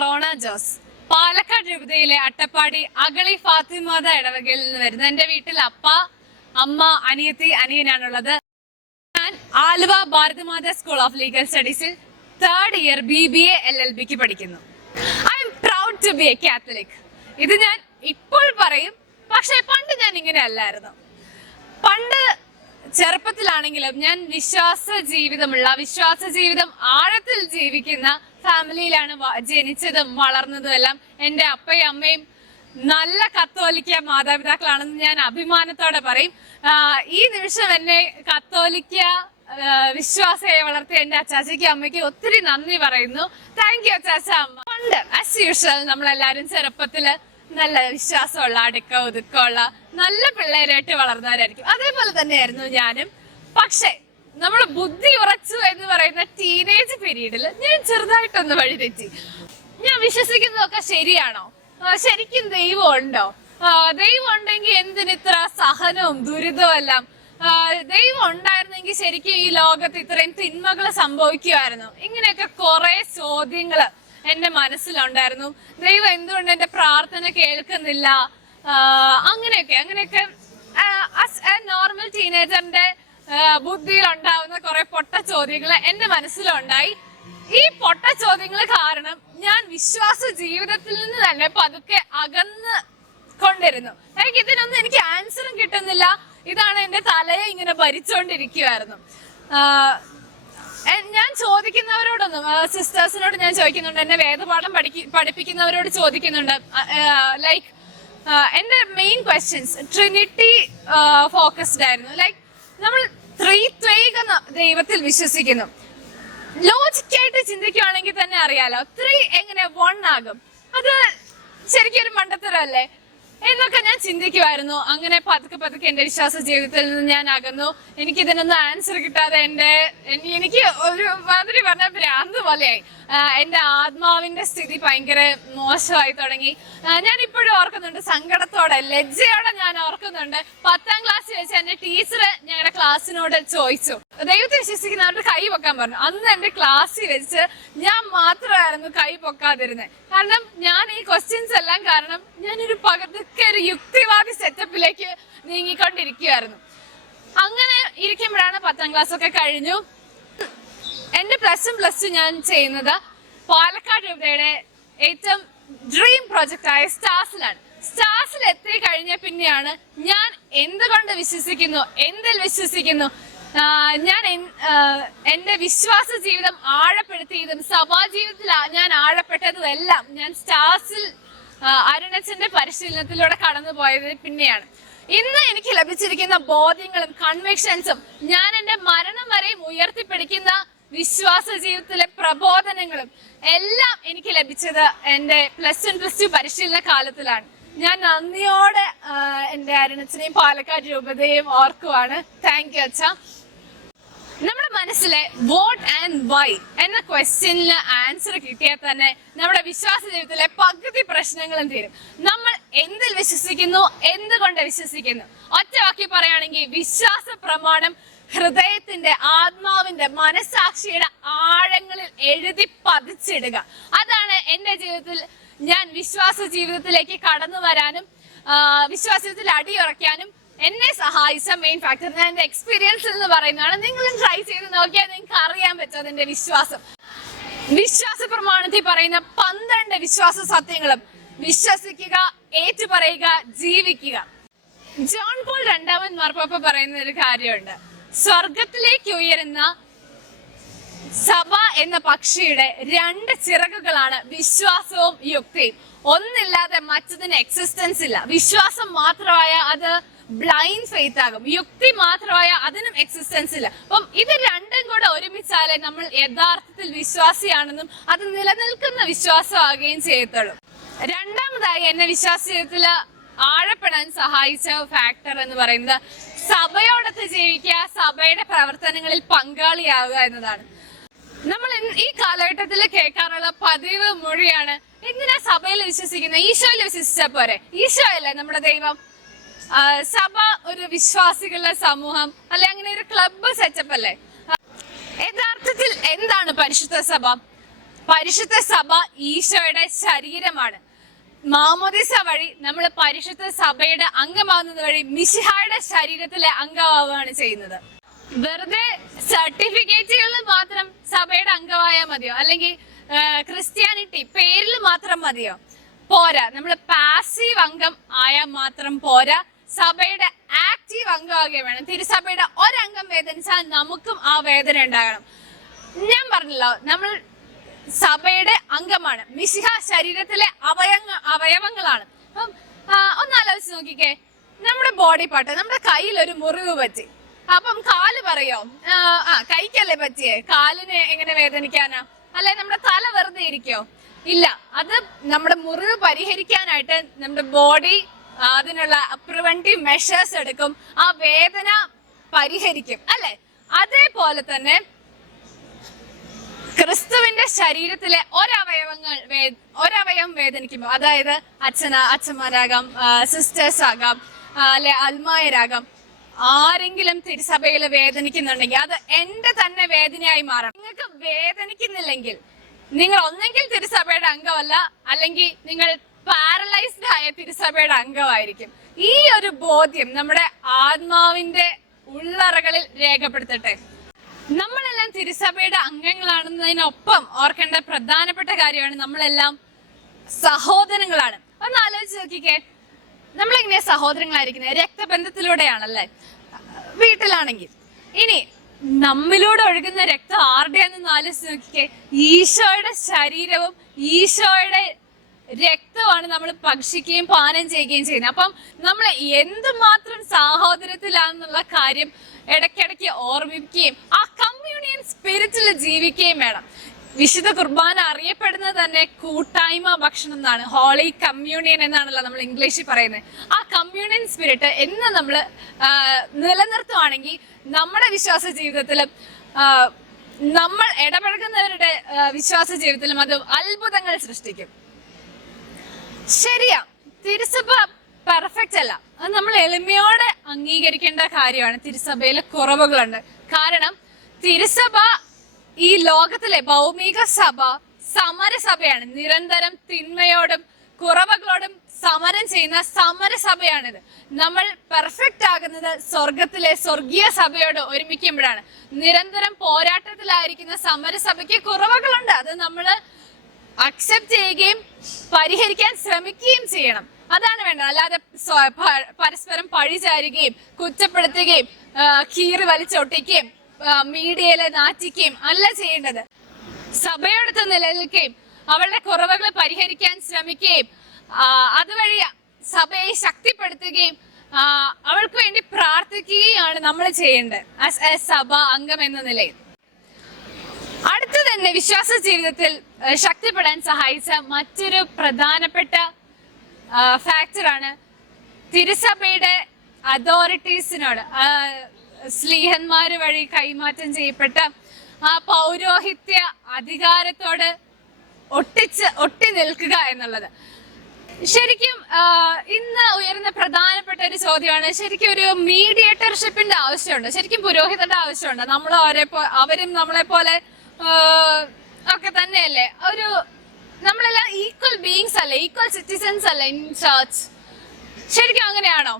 റോണ ജോസ്. പാലക്കാട് രൂപതയിലെ അട്ടപ്പാടി അഗളി ഫാത്തിമാത ഇടവകയിൽ നിന്ന് വരുന്നത്. എന്റെ വീട്ടിൽ അപ്പ അമ്മ അനിയത്തി അനിയനാണുള്ളത്. ഞാൻ Aluva Bharathamatha school of legal സ്റ്റഡീസിൽ third year B B L L ബിക്ക് പഠിക്കുന്നു. I'm proud to be a Catholic ഇത് ഞാൻ ഇപ്പോൾ പറയും പക്ഷേ പണ്ട് ഞാൻ ഇങ്ങനെ അല്ലായിരുന്നു. പണ്ട് ചെറുപ്പത്തിലാണെങ്കിലും ഞാൻ വിശ്വാസ ജീവിതമുള്ള വിശ്വാസ ജീവിതം ആഴത്തിൽ ജീവിക്കുന്ന ഫാമിലിയിലാണ് ജനിച്ചതും വളർന്നതും എല്ലാം എന്റെ അപ്പയും അമ്മയും നല്ല കത്തോലിക്ക മാതാപിതാക്കളാണെന്ന് ഞാൻ അഭിമാനത്തോടെ പറയും. ഈ നിമിഷം എന്നെ കത്തോലിക്ക വിശ്വാസയെ വളർത്തിയ എന്റെ അച്ചാച്ചയ്ക്കും അമ്മയ്ക്കും ഒത്തിരി നന്ദി പറയുന്നു. താങ്ക് യു അച്ചാച്ച അമ്മ. പണ്ട് അസ് യൂഷ്വൽ നമ്മളെല്ലാരും ചെറുപ്പത്തിൽ നല്ല വിശ്വാസമുള്ള അടുക്ക ഒതുക്കമുള്ള നല്ല പിള്ളേരായിട്ട് വളർന്നവരായിരിക്കും. അതേപോലെ തന്നെയായിരുന്നു ഞാനും. പക്ഷേ നമ്മുടെ ബുദ്ധി ഉറച്ചു എന്ന് പറയുന്ന ടീനേജ് പീരീഡിൽ ഞാൻ ചെറുതായിട്ടൊന്ന് വഴിതെറ്റി ഞാൻ വിശ്വസിക്കുന്നതൊക്കെ ശരിയാണോ? ശരിക്കും ദൈവം ഉണ്ടോ ദൈവം ഉണ്ടെങ്കിൽ എന്തിനിത്ര സഹനവും ദുരിതവും എല്ലാം? ദൈവം ഉണ്ടായിരുന്നെങ്കിൽ ശരിക്കും ഈ ലോകത്ത് ഇത്രയും തിന്മകൾ സംഭവിക്കുമായിരുന്നു ഇങ്ങനെയൊക്കെ കുറെ ചോദ്യങ്ങൾ എന്റെ മനസ്സിലുണ്ടായിരുന്നു. ദൈവം എന്തുകൊണ്ട് എന്റെ പ്രാർത്ഥന കേൾക്കുന്നില്ല? അങ്ങനെയൊക്കെ അങ്ങനെയൊക്കെ നോർമൽ ടീനേജറിന്റെ ബുദ്ധിയിൽ ഉണ്ടാവുന്ന കുറെ പൊട്ട ചോദ്യങ്ങൾ എന്റെ മനസ്സിലുണ്ടായി. ഈ പൊട്ട ചോദ്യങ്ങൾ കാരണം ഞാൻ വിശ്വാസ ജീവിതത്തിൽ നിന്ന് തന്നെ പതുക്കെ അകന്ന് കൊണ്ടിരുന്നു. എനിക്ക് ഇതിനൊന്നും എനിക്ക് ആൻസറും കിട്ടുന്നില്ല. ഇതാണ് എന്റെ തലയെ ഇങ്ങനെ ഭരിച്ചുകൊണ്ടിരിക്കുവായിരുന്നു ഞാൻ ചോദിക്കുന്നവരോടൊന്നും സിസ്റ്റേഴ്സിനോട് ഞാൻ ചോദിക്കുന്നുണ്ട്. എന്നെ വേദപാഠം പഠിക്ക പഠിപ്പിക്കുന്നവരോട് ചോദിക്കുന്നുണ്ട്. ലൈക്ക് എന്റെ മെയിൻ ക്വസ്റ്റ്യൻസ് ട്രിനിറ്റി ഫോക്കസ്ഡ് ആയിരുന്നു. ലൈക്ക് നമ്മൾ ത്രിത്വൈക ദൈവത്തിൽ വിശ്വസിക്കുന്നു. ലോജിക്കായിട്ട് ചിന്തിക്കുകയാണെങ്കിൽ തന്നെ അറിയാലോ ത്രീ എങ്ങനെ വൺ ആകും. അത് ശരിക്കും ഒരു മണ്ടത്തരല്ലേ എന്നൊക്കെ ഞാൻ ചിന്തിക്കുമായിരുന്നു അങ്ങനെ പതുക്കെ പതുക്കെ എന്റെ വിശ്വാസ ജീവിതത്തിൽ നിന്ന് ഞാൻ അകന്നു. എനിക്ക് ഇതിനൊന്നും ആൻസർ കിട്ടാതെ എന്റെ എനിക്ക് ഒരു മാതിരി പറഞ്ഞ ഭ്രാന്ത് പോലെയായി. ആ, എന്റെ ആത്മാവിന്റെ സ്ഥിതി ഭയങ്കര മോശമായി തുടങ്ങി. ഞാൻ ഇപ്പോഴും ഓർക്കുന്നുണ്ട് സങ്കടത്തോടെ ലജ്ജയോടെ ഞാൻ ഓർക്കുന്നുണ്ട്. പത്താം ക്ലാസ്സിൽ വെച്ച് എന്റെ ടീച്ചർ ഞങ്ങളുടെ ക്ലാസ്സിനോട് ചോദിച്ചു. ദൈവത്തെ വിശ്വസിക്കുന്നവരുടെ കൈ പൊക്കാൻ പറഞ്ഞു. അന്ന് എന്റെ ക്ലാസ്സിൽ വെച്ച് ഞാൻ മാത്രമായിരുന്നു കൈ പൊക്കാതിരുന്നത് കാരണം ഞാൻ ഈ ക്വസ്റ്റ്യൻസ് എല്ലാം കാരണം ഞാനൊരു പകർക്കെ ഒരു യുക്തിവാദി സെറ്റപ്പിലേക്ക് നീങ്ങിക്കൊണ്ടിരിക്കുകയായിരുന്നു അങ്ങനെ ഇരിക്കുമ്പോഴാണ് പത്താം ക്ലാസ് ഒക്കെ കഴിഞ്ഞു. എന്റെ പ്ലസ് വൺ പ്ലസ് ടു ഞാൻ ചെയ്യുന്നത് പാലക്കാട് രൂപയുടെ ഏറ്റവും ഡ്രീം പ്രൊജക്റ്റ് ആയ സ്റ്റാർസിലാണ്. സ്റ്റാർസിൽ എത്തി കഴിഞ്ഞ പിന്നെയാണ് ഞാൻ എന്തുകൊണ്ട് വിശ്വസിക്കുന്നു എന്തിൽ വിശ്വസിക്കുന്നു ഞാൻ എന്റെ വിശ്വാസ ജീവിതം ആഴപ്പെടുത്തിയതും സഭാ ജീവിതത്തിൽ ഞാൻ ആഴപ്പെട്ടതും എല്ലാം ഞാൻ സ്റ്റാർസിൽ അരുണച്ചന്റെ പരിശീലനത്തിലൂടെ കടന്നു പോയത് പിന്നെയാണ്. ഇന്ന് എനിക്ക് ലഭിച്ചിരിക്കുന്ന ബോധ്യങ്ങളും കൺവിക്ഷൻസും ഞാൻ എന്റെ മരണം വരെയും ഉയർത്തിപ്പിടിക്കുന്ന വിശ്വാസ ജീവിതത്തിലെ പ്രബോധനങ്ങളും എല്ലാം എനിക്ക് ലഭിച്ചത് എന്റെ പ്ലസ് വൺ പ്ലസ് ടു പരിശീലന കാലത്തിലാണ്. ഞാൻ നന്ദിയോടെ എന്റെ അരുണച്ചനെയും പാലക്കാട് രൂപതയും ഓർക്കുവാണ്. താങ്ക് യു അച്ഛ. നമ്മുടെ മനസ്സിലെ വോട്ട് ആൻഡ് വൈ എന്ന ക്വസ്റ്റ്യനിന് ആൻസർ കിട്ടിയാൽ തന്നെ നമ്മുടെ വിശ്വാസ ജീവിതത്തിലെ പകുതി പ്രശ്നങ്ങളും തീരും. നമ്മൾ എന്തിൽ വിശ്വസിക്കുന്നു എന്തുകൊണ്ട് വിശ്വസിക്കുന്നു? ഒറ്റ വാക്കി പറയുകയാണെങ്കിൽ വിശ്വാസ പ്രമാണം ഹൃദയത്തിന്റെ ആത്മാവിന്റെ മനസാക്ഷിയുടെ ആഴങ്ങളിൽ എഴുതി പതിച്ചിടുക. അതാണ് എന്റെ ജീവിതത്തിൽ ഞാൻ വിശ്വാസ ജീവിതത്തിലേക്ക് കടന്നു വരാനും വിശ്വാസത്തിൽ അടിയുറയ്ക്കാനും എന്നെ സഹായിച്ച മെയിൻ ഫാക്ടർ ഞാൻ എന്റെ എക്സ്പീരിയൻസിൽ എന്ന് പറയുന്നതാണ്. നിങ്ങളും ട്രൈ ചെയ്ത് നോക്കിയാൽ നിങ്ങൾക്ക് അറിയാൻ പറ്റും അതിന്റെ വിശ്വാസം. വിശ്വാസ പ്രമാണത്തിൽ പറയുന്ന പന്ത്രണ്ട് വിശ്വാസ സത്യങ്ങളും വിശ്വസിക്കുക ഏറ്റുപറയുക ജീവിക്കുക. ജോൺ പോൾ രണ്ടാമൻ മാർപ്പാപ്പ പറയുന്ന ഒരു കാര്യമുണ്ട്. സ്വർഗത്തിലേക്ക് ഉയരുന്ന സഭ എന്ന പക്ഷിയുടെ രണ്ട് ചിറകുകളാണ് വിശ്വാസവും യുക്തിയും. ഒന്നില്ലാതെ മറ്റതിന് എക്സിസ്റ്റൻസ് ഇല്ല. വിശ്വാസം മാത്രമായ അത് ബ്ലൈൻഡ് ഫെയ്ത്ത് ആകും. യുക്തി മാത്രമായ അതിനും എക്സിസ്റ്റൻസ് ഇല്ല. അപ്പം ഇത് രണ്ടും കൂടെ ഒരുമിച്ചാലേ നമ്മൾ യഥാർത്ഥത്തിൽ വിശ്വാസിയാണെന്നും അത് നിലനിൽക്കുന്ന വിശ്വാസമാകുകയും ചെയ്യത്തുള്ളൂ. രണ്ടാമതായി എന്നെ വിശ്വാസ ജീവിതത്തിൽ ആഴപ്പെടാൻ സഹായിച്ച ഫാക്ടർ എന്ന് പറയുന്നത് സഭയോടൊത്ത് ജീവിക്കുക സഭയുടെ പ്രവർത്തനങ്ങളിൽ പങ്കാളിയാവുക എന്നതാണ്. നമ്മൾ ഈ കാലഘട്ടത്തിൽ കേൾക്കാറുള്ള പതിവ് മൊഴിയാണ് എന്തിനാ സഭയിൽ വിശ്വസിക്കുന്ന ഈശോയിൽ വിശ്വസിച്ച പോരെ. ഈശോ അല്ലേ നമ്മുടെ ദൈവം? സഭ ഒരു വിശ്വാസികളുടെ സമൂഹം അല്ലെ അങ്ങനെ ഒരു ക്ലബ്ബ് സെറ്റപ്പ് അല്ലേ? യഥാർത്ഥത്തിൽ എന്താണ് പരിശുദ്ധ സഭ? പരിശുദ്ധ സഭ ഈശോയുടെ ശരീരമാണ്. മാമോദിസ വഴി നമ്മൾ പരിശുദ്ധ സഭയുടെ അംഗമാകുന്നത് വഴി മിശിഹായുടെ ശരീരത്തിലെ അംഗമാവുകയാണ് ചെയ്യുന്നത്. വെറുതെ സർട്ടിഫിക്കറ്റുകളിൽ മാത്രം സഭയുടെ അംഗമായാൽ മതിയോ? അല്ലെങ്കിൽ ക്രിസ്ത്യാനിറ്റി പേരിൽ മാത്രം മതിയോ? പോരാ. നമ്മൾ പാസീവ് അംഗം ആയാൽ മാത്രം പോരാ. സഭയുടെ ആക്റ്റീവ് അംഗമാകുകയും വേണം. തിരുസഭയുടെ ഒരംഗം വേദനിച്ചാൽ നമുക്കും ആ വേദന ഉണ്ടാകണം. ഞാൻ പറഞ്ഞല്ലോ നമ്മൾ സഭയുടെ അംഗമാണ്. മിശിഹ ശരീരത്തിലെ അവയങ്ങ അവയവങ്ങളാണ്. അപ്പം ഒന്നാലോചിച്ച് നോക്കിക്കേ. നമ്മുടെ ബോഡി പാർട്ട് നമ്മുടെ കയ്യിൽ ഒരു മുറിവ് പറ്റി. അപ്പം കാൽ പറയോ? ആ കൈക്കല്ലേ പറ്റിയേ? കാലിന് എങ്ങനെ വേദനിക്കാനാ? അല്ലെ നമ്മുടെ തല വെറുതെ ഇരിക്കോ? ഇല്ല. അത് നമ്മുടെ മുറിവ് പരിഹരിക്കാനായിട്ട് നമ്മുടെ ബോഡി അതിനുള്ള പ്രിവെന്റീവ് മെഷേഴ്സ് എടുക്കും. ആ വേദന പരിഹരിക്കും. അല്ലെ? അതേപോലെ തന്നെ ക്രിസ്തുവിന്റെ ശരീരത്തിലെ ഒരവയവങ്ങൾ ഒരവയവം വേദനിക്കുമ്പോൾ അതായത് അച്ഛന അച്ഛന്മാരാകാം സിസ്റ്റേഴ്സ് ആകാം അല്ലെ അൽമായരാകാം ആരെങ്കിലും തിരുസഭയിൽ വേദനിക്കുന്നുണ്ടെങ്കിൽ അത് എന്റെ തന്നെ വേദനയായി മാറണം. നിങ്ങൾക്ക് വേദനിക്കുന്നില്ലെങ്കിൽ നിങ്ങൾ ഒന്നെങ്കിൽ തിരുസഭയുടെ അംഗമല്ല അല്ലെങ്കിൽ നിങ്ങൾ പാരലൈസ്ഡ് ആയ തിരുസഭയുടെ അംഗമായിരിക്കും. ഈ ഒരു ബോധ്യം നമ്മുടെ ആത്മാവിന്റെ ഉള്ളറകളിൽ രേഖപ്പെടുത്തട്ടെ. നമ്മളെല്ലാം തിരുസഭയുടെ അംഗങ്ങളാണെന്നതിനൊപ്പം ഓർക്കേണ്ട പ്രധാനപ്പെട്ട കാര്യമാണ് നമ്മളെല്ലാം സഹോദരങ്ങളാണ്. ഒന്ന് ആലോചിച്ച് നോക്കിക്കേ. നമ്മളെങ്ങനെയാ സഹോദരങ്ങളായിരിക്കുന്നത് രക്തബന്ധത്തിലൂടെയാണല്ലേ? വീട്ടിലാണെങ്കിൽ. ഇനി നമ്മിലൂടെ ഒഴുകുന്ന രക്തം ആരുടെയാണെന്ന് ആലോചിച്ച് നോക്കിക്കേ. ഈശോയുടെ ശരീരവും ഈശോയുടെ രക്തമാണ് നമ്മൾ ഭക്ഷിക്കുകയും പാനം ചെയ്യുകയും ചെയ്യുന്നത്. അപ്പം നമ്മൾ എന്തുമാത്രം സാഹോദര്യത്തിലാണെന്നുള്ള കാര്യം ഇടയ്ക്കിടയ്ക്ക് ഓർമ്മിക്കുകയും ആ കമ്മ്യൂണിയൻ സ്പിരിറ്റിൽ ജീവിക്കുകയും വേണം. വിശുദ്ധ കുർബാന അറിയപ്പെടുന്നത് തന്നെ കൂട്ടായ്മ ഭക്ഷണം എന്നാണ്. ഹോളി കമ്മ്യൂണിയൻ എന്നാണല്ലോ നമ്മൾ ഇംഗ്ലീഷിൽ പറയുന്നത്. ആ കമ്മ്യൂണിയൻ സ്പിരിറ്റ് എന്ന് നമ്മൾ നിലനിർത്തുവാണെങ്കിൽ നമ്മുടെ വിശ്വാസ ജീവിതത്തിലും നമ്മൾ ഇടപഴകുന്നവരുടെ വിശ്വാസ ജീവിതത്തിലും അത് അത്ഭുതങ്ങൾ സൃഷ്ടിക്കും. ശരിയാ. തിരുസഭ പെർഫെക്റ്റ് അല്ല. അത് നമ്മൾ എളിമയോടെ അംഗീകരിക്കേണ്ട കാര്യമാണ്. തിരുസഭയിലെ കുറവുകളുണ്ട്. കാരണം തിരുസഭ ഈ ലോകത്തിലെ ഭൗമിക സഭ സമരസഭയാണ്. നിരന്തരം തിന്മയോടും കുറവുകളോടും സമരം ചെയ്യുന്ന സമരസഭയാണിത്. നമ്മൾ പെർഫെക്റ്റ് ആകുന്നത് സ്വർഗത്തിലെ സ്വർഗീയ സഭയോട് ഒരുമിക്കുമ്പോഴാണ്. നിരന്തരം പോരാട്ടത്തിലായിരിക്കുന്ന സമരസഭയ്ക്ക് കുറവുകളുണ്ട്. അത് നമ്മൾ അക്സെപ്റ്റ് ചെയ്യുകയും പരിഹരിക്കാൻ ശ്രമിക്കുകയും ചെയ്യണം. അതാണ് വേണ്ടത്. അല്ലാതെ പരസ്പരം പഴിചാരുകയും കുറ്റപ്പെടുത്തുകയും കീറ് വലിച്ചൊട്ടിക്കുകയും മീഡിയയിലെ നാറ്റിക്കുകയും അല്ല ചെയ്യേണ്ടത്. സഭയോടത്ത് നിലനിൽക്കുകയും അവളുടെ കുറവുകൾ പരിഹരിക്കാൻ ശ്രമിക്കുകയും അതുവഴി സഭയെ ശക്തിപ്പെടുത്തുകയും അവൾക്ക് വേണ്ടി പ്രാർത്ഥിക്കുകയാണ് നമ്മൾ ചെയ്യേണ്ടത്. ആസ് സഭ അംഗം എന്ന നിലയിൽ. അടുത്തു തന്നെ വിശ്വാസ ജീവിതത്തിൽ ശക്തിപ്പെടാൻ സഹായിച്ച മറ്റൊരു പ്രധാനപ്പെട്ട ഫാക്ടറാണ് തിരുസഭയുടെ അതോറിറ്റീസിനോട് സ്ലീഹന്മാര് വഴി കൈമാറ്റം ചെയ്യപ്പെട്ട ആ പൗരോഹിത്യ അധികാരത്തോട് ഒട്ടിച്ച് ഒട്ടി നിൽക്കുക എന്നുള്ളത്. ശരിക്കും ഇന്ന് ഉയർന്ന പ്രധാനപ്പെട്ട ഒരു ചോദ്യമാണ്. ശരിക്കും ഒരു മീഡിയേറ്റർഷിപ്പിന്റെ ആവശ്യമുണ്ട്? ശരിക്കും പുരോഹിതന്റെ ആവശ്യമുണ്ട്? നമ്മൾ അവരെ അവരും നമ്മളെ പോലെ ഒക്കെ തന്നെയല്ലേ? ഒരു നമ്മളെല്ലാം ഈക്വൽ ബീയിങ്സ് അല്ലേ? ഈക്വൽ സിറ്റിസൻസ് അല്ലേ ഇൻ ചർച്ച് ശരിക്കും അങ്ങനെയാണോ?